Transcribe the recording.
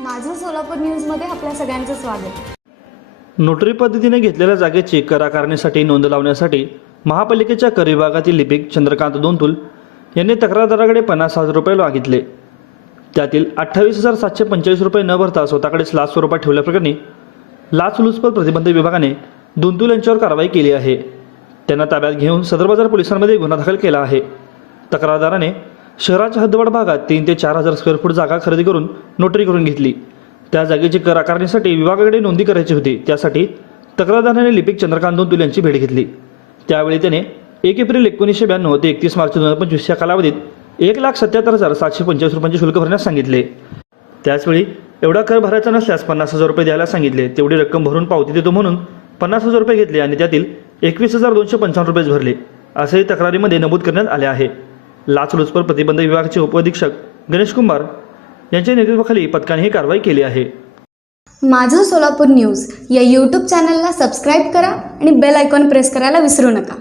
माझं सोलापूर न्यूजमध्ये आपल्या सगळ्यांचं स्वागत. नोटरी पद्धतीने घेतलेल्या जागेची कर आकारणीसाठी नोंद लावण्यासाठी महापालिकेच्या कर विभागातील लिपिक चंद्रकांत दोनतुल यांनी तक्रारदाराकडे पन्नास हजार रुपये मागितले. त्यातील अठ्ठावीस हजार सातशे पंचेचाळीस रुपये न भरता स्वतःकडेच लाच स्वरूपात ठेवल्याप्रकरणी लाचलुचपत प्रतिबंध विभागाने दोनतुल यांच्यावर कारवाई केली आहे. त्यांना ताब्यात घेऊन सदर बाजार पोलिसांमध्ये गुन्हा दाखल केला आहे. तक्रारदाराने शहराच्या हद्दवाड भागात तीन ते चार हजार स्क्वेअर फूट जागा खरेदी करून नोटरी करून घेतली. त्या जागेची कर आकारणीसाठी विभागाकडे नोंदी करायची होती. त्यासाठी तक्रारदाराने लिपिक चंद्रकांत दोन यांची भेट घेतली. त्यावेळी त्याने एक एप्रिल एकोणीसशे ब्याण्णव ते एकतीस मार्च दोन हजार पंचवीस या कालावधीत एक लाख सत्याहत्तर हजार सातशे पंचवीस रुपयांचे शुल्क भरण्यास सांगितले. त्याचवेळी एवढा कर भरायचा नसल्यास पन्नास हजार रुपये द्यायला सांगितले. तेवढी रक्कम भरून पावती देतो म्हणून पन्नास हजार रुपये घेतले आणि त्यातील एकवीस हजार दोनशे पंचावन्न रुपयेच भरले. असेही तक्रारीमध्ये नमूद करण्यात आले आहे. लाचलुचपत प्रतिबंध विभागाचे उपअधीक्षक गणेश कुमार यांच्या नेतृत्वाखाली पथकाने ही कारवाई केली आहे. माझं सोलापूर न्यूज या यूट्यूब चॅनलला सबस्क्राईब करा आणि बेल आयकॉन प्रेस करायला विसरू नका.